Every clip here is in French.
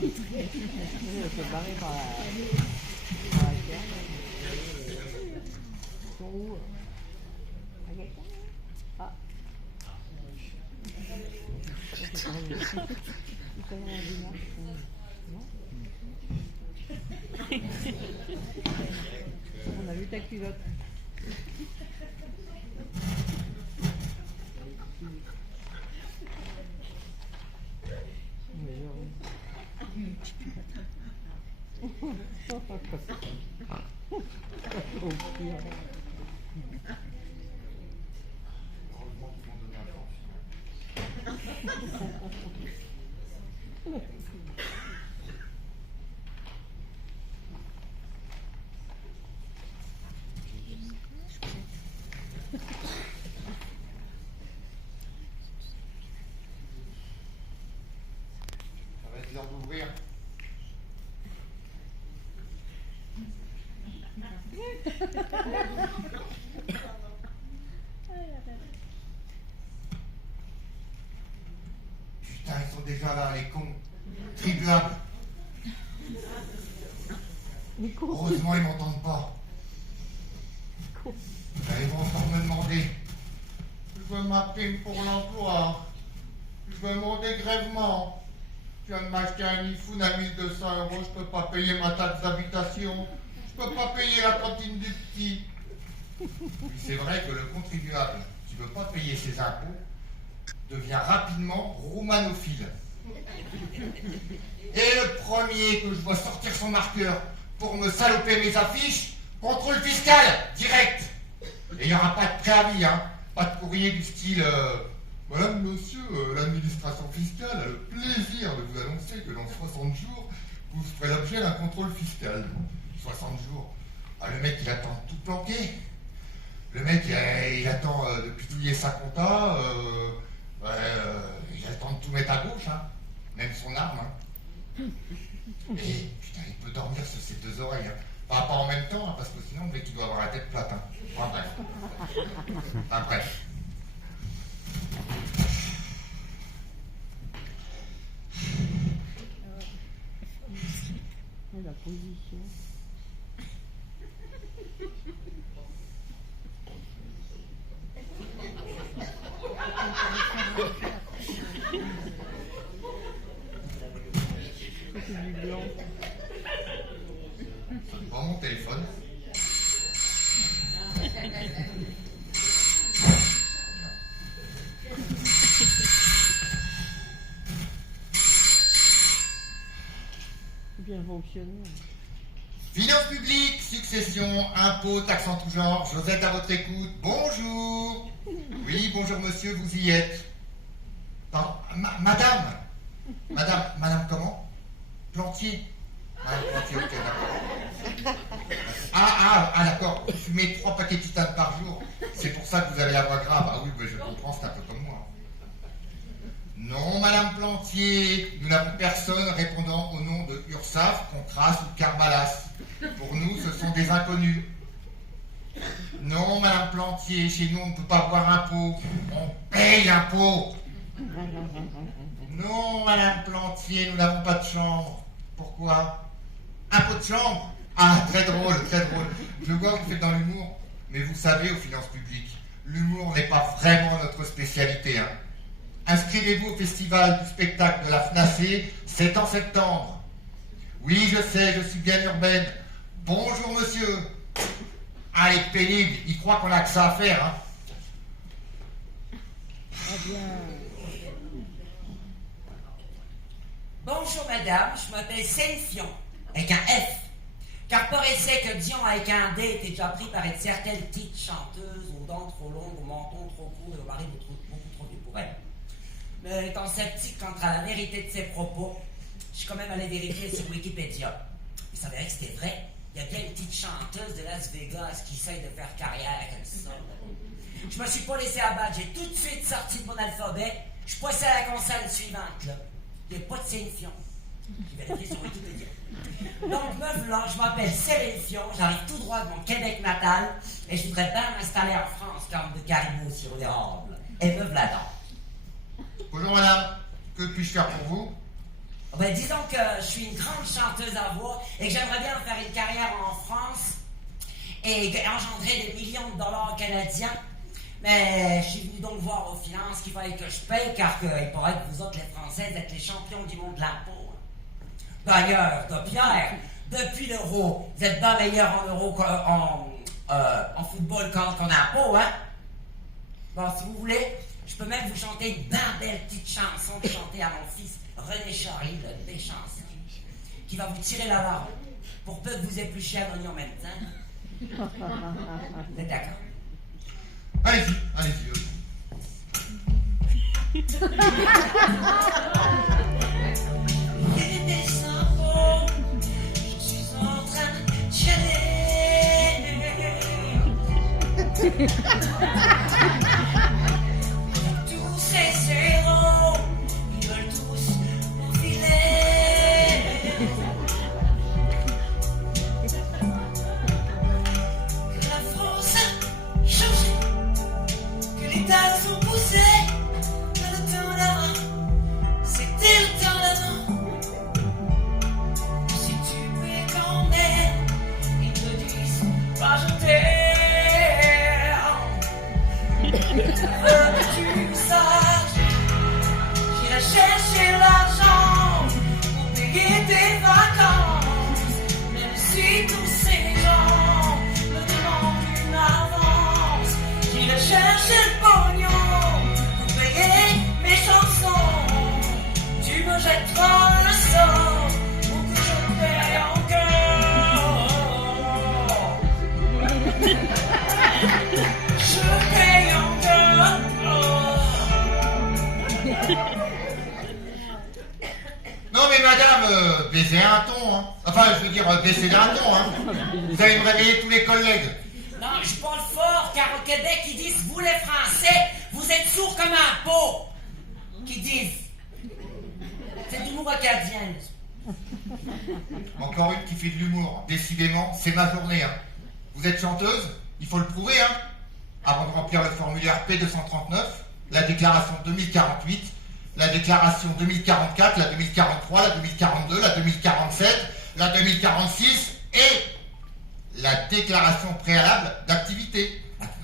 C'est barré par la terre. Ils sont où à quelqu'un Ah. C'est pas vrai. Ils connaissent la démarche. Non. On a vu ta culotte. Ça va être l'heure d'ouvrir. Putain, ils sont déjà là, les cons. Tribuables. Heureusement, ils m'entendent pas. Là, ils vont encore me demander. Je veux ma prime pour l'emploi. Je veux mon dégrèvement. Je viens de m'acheter un iPhone à 1200 €. Je peux pas payer ma taxe d'habitation. Je peux pas payer la cantine du petit. Puis c'est vrai que le contribuable qui veut pas payer ses impôts devient rapidement roumanophile. Et le premier que je vois sortir son marqueur pour me saloper mes affiches, contrôle fiscal, direct. Et il n'y aura pas de préavis, hein. Pas de courrier du style Madame, monsieur, l'administration fiscale a le plaisir de vous annoncer que dans 60 jours, vous ferez l'objet d'un contrôle fiscal. 60 jours. Ah, le mec, il attend tout planqué. Le mec, il attend de pitouiller sa compta. Il attend de tout mettre à gauche, hein. Même son arme. Hein. Et putain, il peut dormir sur ses deux oreilles. Hein. Pas en même temps, hein, parce que sinon, le mec, il doit avoir la tête plate. Hein. Enfin, bref. Enfin, bref. La position. C'est du blanc. Prends mon téléphone. Bien fonctionné. Finances publiques, succession, impôts, taxes en tout genre, Josette à votre écoute, bonjour. Oui, bonjour monsieur, vous y êtes. Pardon, madame comment? Plantier. Madame Plantier, ok, d'accord. Ah, d'accord, vous fumez 3 paquets de titane par jour, c'est pour ça que vous avez la voix grave. Ah oui, je comprends, c'est un peu comme moi. Non, Madame Plantier, nous n'avons personne répondant au nom de Ursaf, Contras ou Carbalas. Pour nous, ce sont des inconnus. Non, Madame Plantier, chez nous, on ne peut pas avoir impôt. On paye l'impôt. Non, Madame Plantier, nous n'avons pas de chambre. Pourquoi? Impôt de chambre? Ah, très drôle, très drôle. Je vois que vous faites dans l'humour, mais vous savez, aux finances publiques, l'humour n'est pas vraiment notre spécialité, hein. Inscrivez-vous au festival du spectacle de la FNAC, c'est en septembre. Oui, je sais, je suis bien urbaine. Bonjour, monsieur. Ah, les pénibles, ils croient qu'on a que ça à faire, hein. Ah bien. Bonjour madame, je m'appelle Céline avec un F. Car paraissait que Dion avec un D était déjà pris par une certaine petite chanteuse aux dents trop longues, au menton trop court et au mari beaucoup trop vieux pour elle. Mais étant sceptique quant à la vérité de ses propos, je suis quand même allé vérifier sur Wikipédia. Il s'avérait que c'était vrai. Il y a bien une petite chanteuse de Las Vegas qui essaye de faire carrière comme ça. Je me suis pas laissé abattre, j'ai tout de suite sorti de mon alphabet. Je passais à la console suivante, là. Il n'y a pas de Céline Fion. J'ai vérifié sur Wikipédia. Donc, me voilà, je m'appelle Céline Fion, j'arrive tout droit de mon Québec natal, et je voudrais bien m'installer en France comme de caribou au sirop d'érable. Et me voilà donc. Bonjour madame, que puis-je faire pour vous? Ben, disons que je suis une grande chanteuse à voix et que j'aimerais bien faire une carrière en France et engendrer des millions de dollars canadiens. Mais je suis venu donc voir aux finances qu'il fallait que je paye car il paraît que vous autres, les Français, êtes les champions du monde de l'impôt. D'ailleurs, de Pierre, depuis l'euro, vous êtes bien meilleur en euro qu'en football qu'en impôt, hein? Bon, si vous voulez, je peux même vous chanter une bien belle petite chanson de chanter à mon fils René Charry, le déchancé, qui va vous tirer la barre pour peu que vous épluchiez un oignon en même temps. Vous êtes d'accord? Allez-y, allez-y. Et des impôts, je suis en train de chialer. Tous ces zéros, ils veulent tous mon filet. Que la France a changé, que les taxes sont poussées, que le temps d'avant, c'était le temps d'avant. Si tu peux quand même, ils te disent pas je t'aime. Veux que tu saches, j'irai chercher l'argent pour payer tes vacances. Même si tous ces gens me demandent une avance, j'irai chercher le pognon pour payer mes chansons. Tu me jetteras le sort pour que je paye encore. Je paye encore. Non mais madame, baissez un ton, hein. Enfin, je veux dire, baissez d'un ton, hein. Vous allez me réveiller tous les collègues. Non, je parle fort, car au Québec, ils disent, vous les Français, vous êtes sourds comme un pot. Qu'ils disent. C'est de l'humour acadien. Encore une qui fait de l'humour. Décidément, c'est ma journée, hein. Vous êtes chanteuse, il faut le prouver, hein. Avant de remplir le formulaire P239, la déclaration 2048, la déclaration 2044, la 2043, la 2042, la 2047, la 2046 et la déclaration préalable d'activité.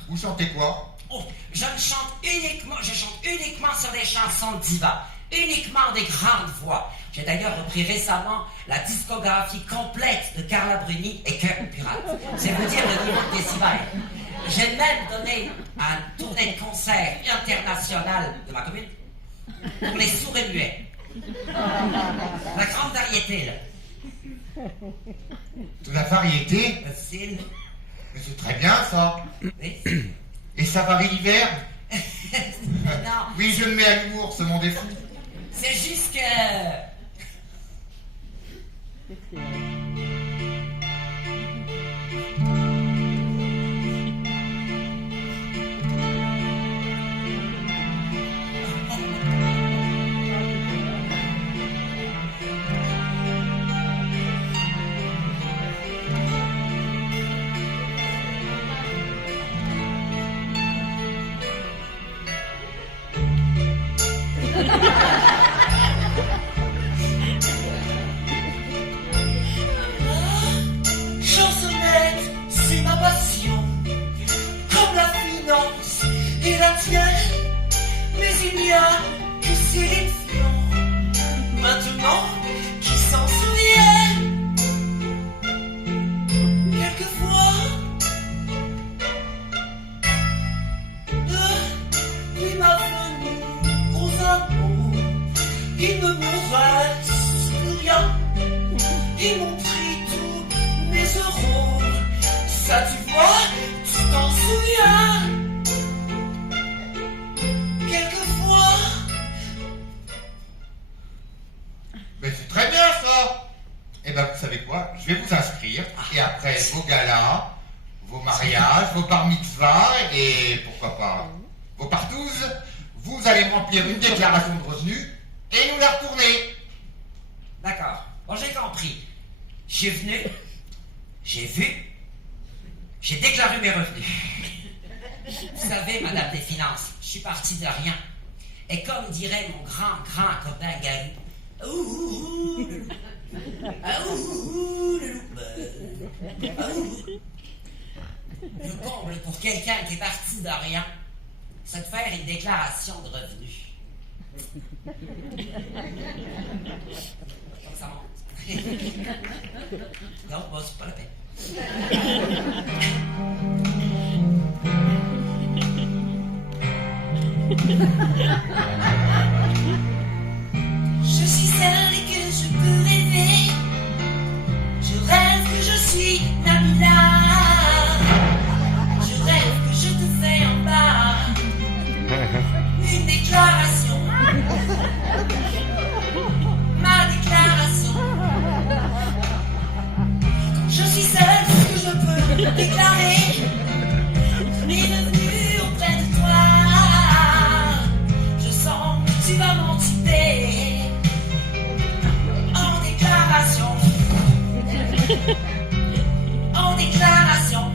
Vous chantez quoi? Oh, je chante uniquement sur des chansons diva, uniquement des grandes voix. J'ai d'ailleurs repris récemment la discographie complète de Carla Bruni et Cœur Pirate. C'est vous dire le niveau de décibels. J'ai même donné un tournée de concert international de ma commune pour les sourds et muets. La grande variété, là. De la variété? Facile. Mais c'est très bien ça. Oui. Et ça varie l'hiver? Non, Oui, je le mets à l'humour, ce monde est fou. c'est juste que... Chansonnette, c'est ma passion, comme la finance et la tienne. Mais il n'y a que Céline Dion, maintenant, qui s'en souvient. Quelquefois, depuis ma venue aux impôts, il ne me reste rien. Ils m'ont pris tous mes euros. Ça tu vois, tu t'en souviens. Quelquefois. Mais c'est très bien ça. Eh ben vous savez quoi? Je vais vous inscrire. Et après vos galas, vos mariages, vos bar mitzvahs et pourquoi pas vos partouzes, vous allez me remplir une déclaration de revenus et nous la retourner. D'accord. Bon, j'ai compris. Je suis venu, j'ai vu, j'ai déclaré mes revenus. Vous savez, Madame des Finances, je suis parti de rien. Et comme dirait mon grand copain Garou, Ouh, ouh, le loup. Ah, ouh, le loup. Ah, ouh. Le comble pour quelqu'un qui est parti de rien, c'est de faire une déclaration de revenus. Donc ça monte. Non, bon, c'est pas la peine. Je suis celle que je peux rêver. Je rêve que je suis Nabila. Je rêve que je te fais en bas une déclaration. Ma déclaration. Je suis celle que je peux déclarer mes revenus auprès de toi. Je sens que tu vas m'anticiper en déclaration. En déclaration.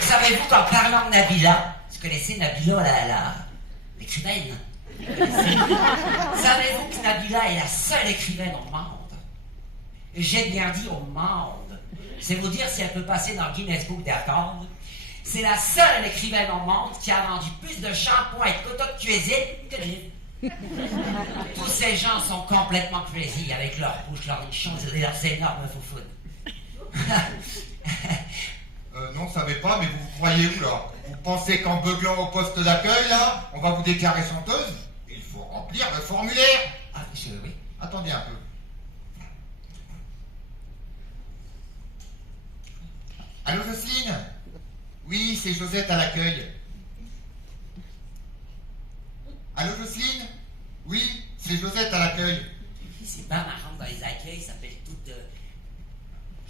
Savez-vous qu'en parlant de Nabila, vous connaissez Nabila, l'écrivaine? Savez-vous que Nabila est la seule écrivaine au monde? J'ai bien dit au monde. C'est vous dire si elle peut passer dans le Guinness Book des records. C'est la seule écrivaine au monde qui a vendu plus de shampoing et de coton de cuisine que de livres. Tous ces gens sont complètement crazy avec leur bouche, leurs nichons et leurs énormes foufounes. Non, vous savez pas, mais vous vous croyez où, là? Vous pensez qu'en beuglant au poste d'accueil, là, on va vous déclarer chanteuse? Il faut remplir le formulaire. Ah, oui. Attendez un peu. Allô, Jocelyne? Oui, c'est Josette à l'accueil. Allô, Jocelyne? Oui, c'est Josette à l'accueil. C'est pas marrant dans les accueils, ça s'appelle toutes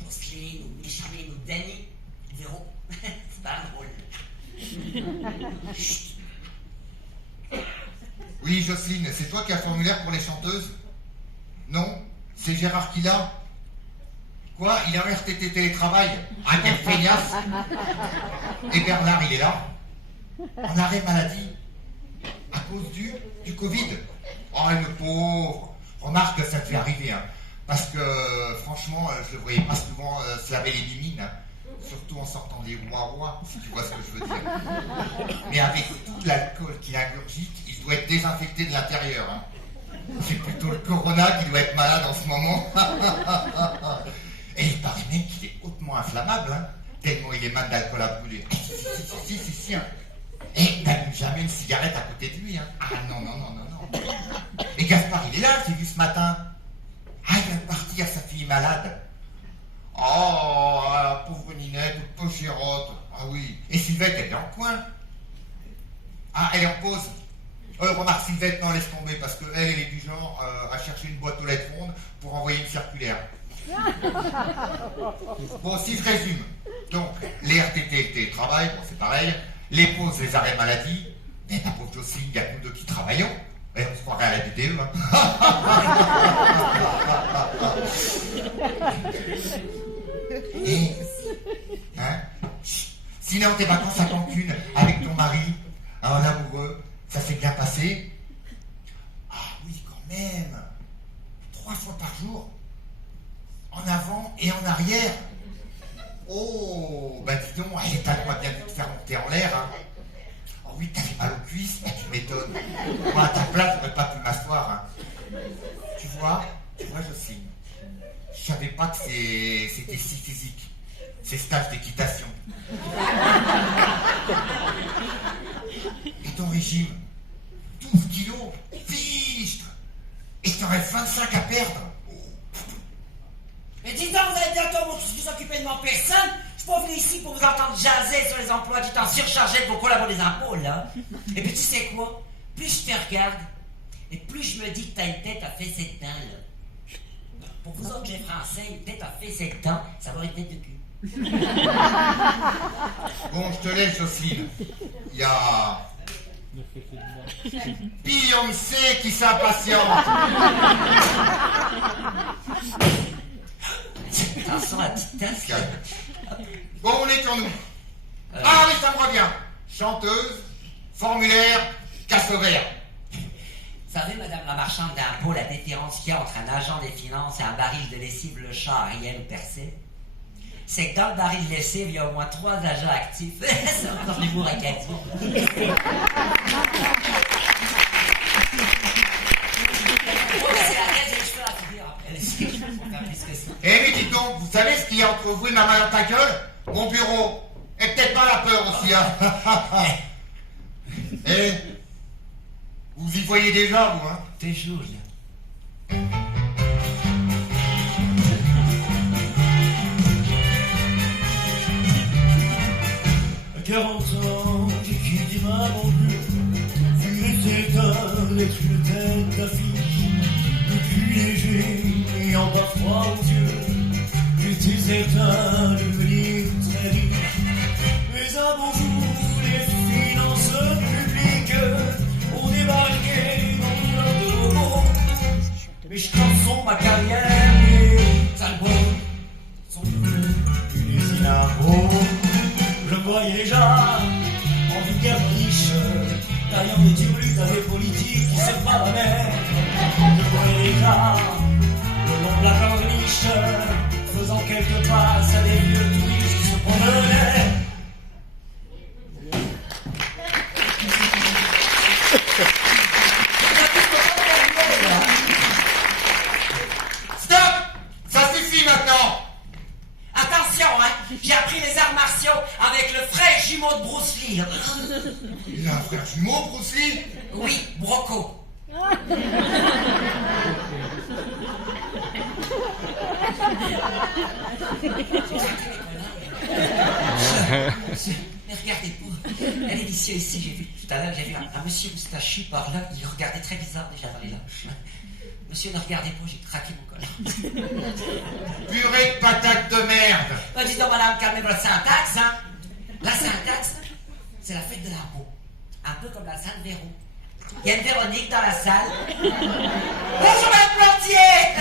Jocelyne ou Micheline ou Danny. Véro. C'est pas drôle. Oui, Jocelyne, c'est toi qui as le formulaire pour les chanteuses? Non, c'est Gérard qui l'a. Quoi? Il est en RTT télétravail? Ah, quelle feignasse! Et Bernard, il est là? En arrêt maladie? À cause du Covid? Oh, le pauvre! Remarque, ça te fait arriver, hein. Parce que, franchement, je le voyais pas souvent se laver les mimines, hein. Surtout en sortant des ouah-ouah, si tu vois ce que je veux dire. Mais avec tout l'alcool qu'il ingurgite, il doit être désinfecté de l'intérieur, hein. C'est plutôt le corona qui doit être malade en ce moment. Et il paraît même qu'il est hautement inflammable, hein, tellement il émane d'alcool à brûler. Si, hein. Et n'allume jamais une cigarette à côté de lui, hein. Ah non. Et Gaspard, il est là, j'ai vu ce matin. Ah, il vient de partir, sa fille est malade. Oh, pauvre Ninette, pauvre Gérotte. Ah oui. Et Sylvette, elle est en coin. Ah, elle est en pause. Remarque, Sylvette, non, laisse tomber, parce qu'elle, elle est du genre à chercher une boîte aux lettres rondes pour envoyer une circulaire. Bon, si je résume. Donc, les RTT, le télétravail, bon, c'est pareil. Les pauses, les arrêts maladie. Mais ma pauvre Jocelyne, il y a nous deux qui travaillons. Et on se croirait à la DTE, hein. Et, hein, sinon, tes vacances à Cancun avec ton mari, un amoureux, ça s'est bien passé? Ah oui, quand même. 3 fois par jour. En avant et en arrière. Oh, bah dis donc, les talons a bien dû te faire monter en l'air, hein. Oh oui, t'avais mal aux cuisses, bah tu m'étonnes. Moi, à ta place, j'aurais pas pu m'asseoir, hein. Tu vois, Jocelyne, je savais pas que c'était si physique, ces stages d'équitation. Et ton régime, 12 kilos, fichtre. Et t'aurais 25 à perdre. Mais dis donc, vous allez bientôt vous occuper de mon personne. Je suis pas venu ici pour vous entendre jaser sur les emplois du temps surchargés de vos collabos des impôts, là. Et puis tu sais quoi? Plus je te regarde, et plus je me dis que t'as une tête à fesser de dents, là. Pour vous autres, les Français, une tête à fesser de dents, ça va être une tête de cul. Bon, je te laisse, Jocelyne. Il y a Beyoncé qui s'impatiente. Attention à la petite tasse, là. Bon, on est en nous. Ah oui, ça me revient. Chanteuse, formulaire, casse au vert. Vous savez, madame la marchande d'impôts, la différence qu'il y a entre un agent des finances et un baril de lessive Le Chat Ariel percé, c'est que dans le baril de lessive, il y a au moins 3 agents actifs. C'est encore l'humour acadien. Eh mais dites donc, vous savez ce qu'il y a entre vous et ma main dans ta gueule? Mon bureau. Et peut-être pas la peur aussi, hein. Eh, vous y voyez déjà, vous, hein? T'es jour, là. À 40 ans, j'ai quitté ma banlieue. Fumer d'être une tête d'affiche. Le cul léger, ayant pas froid aux yeux. J'étais certain de devenir très riche. Mais un beau jour, les finances publiques ont débarqué dans leur bureau. Mes chansons, ma carrière, mes albums sont devenus une usine à peau. Je me voyais déjà en vulgaire riche, taillant des tubes à des politiques qui savent pas la mer. Je me voyais déjà le long de la corniche, faisant quelques passes à des vieux touristes qui se promenaient. Stop! Ça suffit maintenant! Attention, hein! J'ai appris les arts martiaux avec le frère jumeau de Bruce Lee. Il a un frère jumeau, Bruce Lee? Oui, Broco. Mais regardez, elle est ici, j'ai vu tout à l'heure, j'ai vu un monsieur moustachu par là, il regardait très bizarre déjà dans les loges. Monsieur, ne regardez pas, j'ai craqué mon collant. Purée de patates de merde! Bah, dis donc, madame, calmez votre syntaxe, hein. La syntaxe, c'est la fête de l'impôt. Un peu comme la Sainte-Véro. Il y a une Véronique dans la salle. Bonjour, madame Plantier!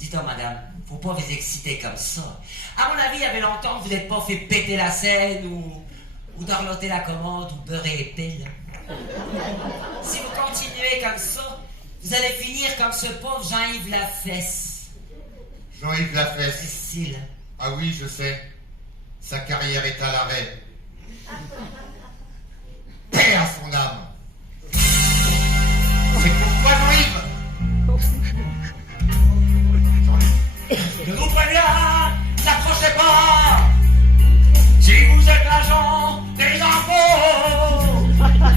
Dites donc, madame, faut pas vous exciter comme ça. À mon avis, il y avait longtemps que vous n'êtes pas fait péter la scène ou dorloter la commode ou beurrer les piles. Si vous continuez comme ça, vous allez finir comme ce pauvre Jean-Yves Lafesse. Jean-Yves C'est Lafesse. style. Ah oui, je sais. Sa carrière est à l'arrêt. Paix à son âme. C'est pourquoi Jean-Yves? Je vous préviens, n'approchez pas. Si vous êtes l'agent des impôts,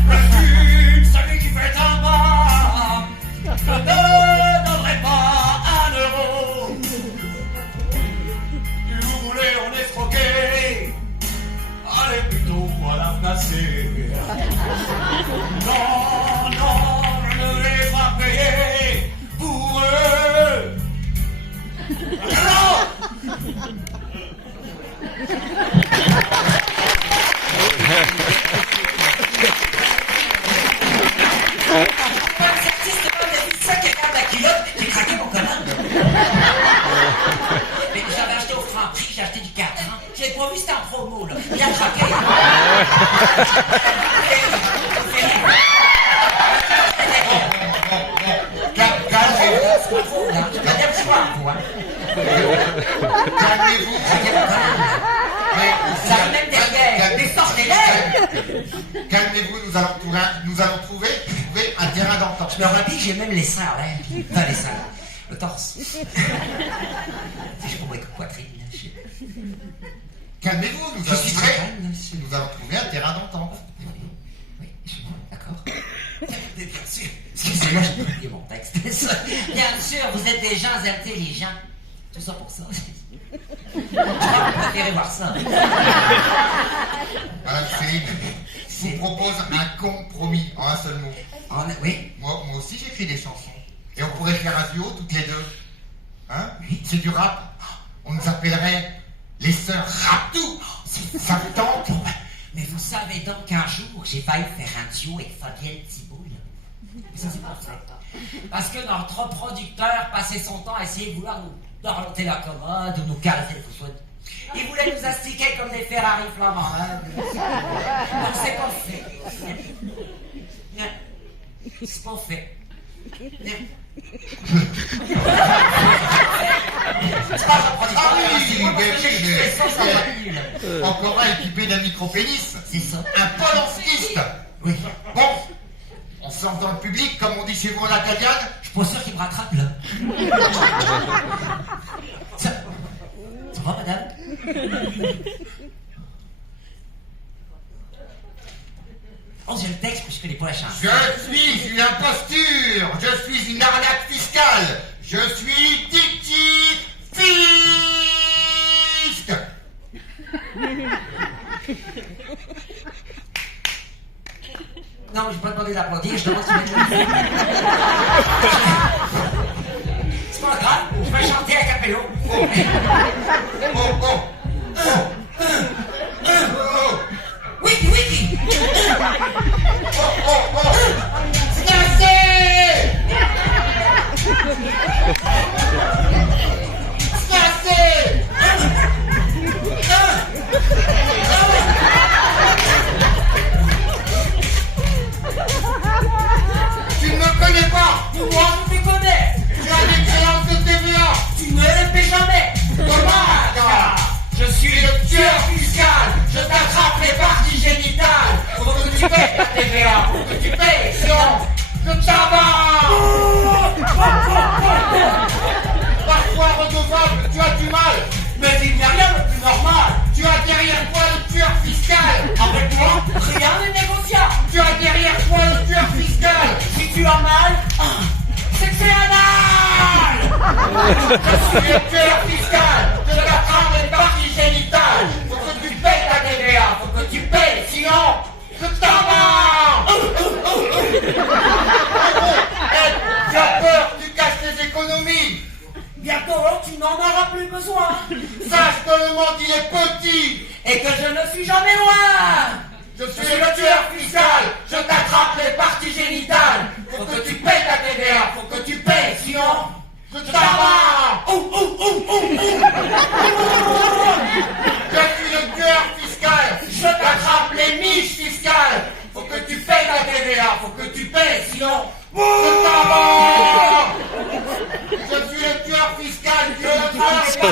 refuse celui qui fait un pas. Je ne donnerai pas 1 euro. Si vous voulez en escroquer, allez plutôt à la FNAC. Non, non, je ne vais pas payer pour eux. Mais j'avais acheté au franc prix, j'ai acheté du 4 ans. Je l'ai pas vu, c'était en promo, là. Il a craqué. Calmez-vous. Madame, je crois en vous, hein. Calmez-vous. Ça arrive même derrière. Des sortes d'élèves. Calmez-vous, nous allons trouver un terrain d'entente. Je me rhabille, j'ai même les seins en l'air. Enfin, les seins, le torse. Je pourrais que poitrine, là. Calmez-vous, Je suis très calme, monsieur. nous allons trouver un terrain d'entente. Oui, d'accord. Bien sûr. Excusez-moi, j'ai oublié mon texte. Bien sûr, vous êtes des gens intelligents. Tout ça pour ça. Je crois que vous préférez voir ça. Madame Céline, je vous propose un compromis en un seul mot. Oui. Moi aussi j'écris des chansons. Et on pourrait faire un duo toutes les deux. Hein? C'est du rap. On nous appellerait les sœurs Raptou. Ça vous tente? Mais vous savez donc qu'un jour, j'ai failli faire un duo avec Fabienne Thibault. Mais ça, c'est pas fait. Parce que notre producteur passait son temps à essayer de vouloir d'orienter la commode, de nous caser les faux. Ils voulaient nous astiquer comme des Ferrari flamands. Hein. Donc c'est pas fait. C'est pas fait. Ah oui, mais encore un équipé d'un micro-pénis. C'est ça. Un polanskiste. Oui. Bon, on sort dans le public, comme on dit chez vous en italienne. Je suis pas sûr qu'il me rattrape là. Ça va, madame? Oh, j'ai le texte, mais je connais pas la chanson. Je suis une imposture. Je suis une arnaque fiscale. Je suis Titi Fisc. Non, je vais pas demander d'applaudir, je demande si tu veux. C'est pas grave, je vais chanter à capello. Oh. Wiki, wiki! Oh. Snassé. Tu ne me connais pas. Moi, je te connais! Tu as des créances de TVA. Tu ne les fais jamais! Dommage. Je suis Le tueur fiscal. Je t'attrape les parties génitales. Faut que tu payes ta TVA. Faut que tu payes. Sinon, je t'abats. Parfois redevable, tu as du mal. Mais il n'y a rien de plus normal! Tu as derrière toi le tueur fiscal. Avec moi, rien n'est négociable! Tu as derrière toi le tueur fiscal. Si tu as mal, c'est que c'est anal! Je suis le tueur fiscal. Je t'attrape les parties génitales. Faut que tu payes ta TVA. Faut que tu payes. Sinon, je t'abats. Tu as peur, tu casses tes économies. Bientôt, tu n'en auras plus besoin! Sache que le monde il est petit. Et que je ne suis jamais loin! Je suis le tueur fiscal. Je t'attrape les parties génitales. Faut que tu payes ta TVA. Faut que tu payes. Sinon, je t'abats. Je suis le tueur fiscal. Je t'attrape les miches fiscales. Faut que tu payes ta TVA. Faut que tu payes. Sinon, je t'abats. Je suis le tueur fiscal. Je le tueur fiscal.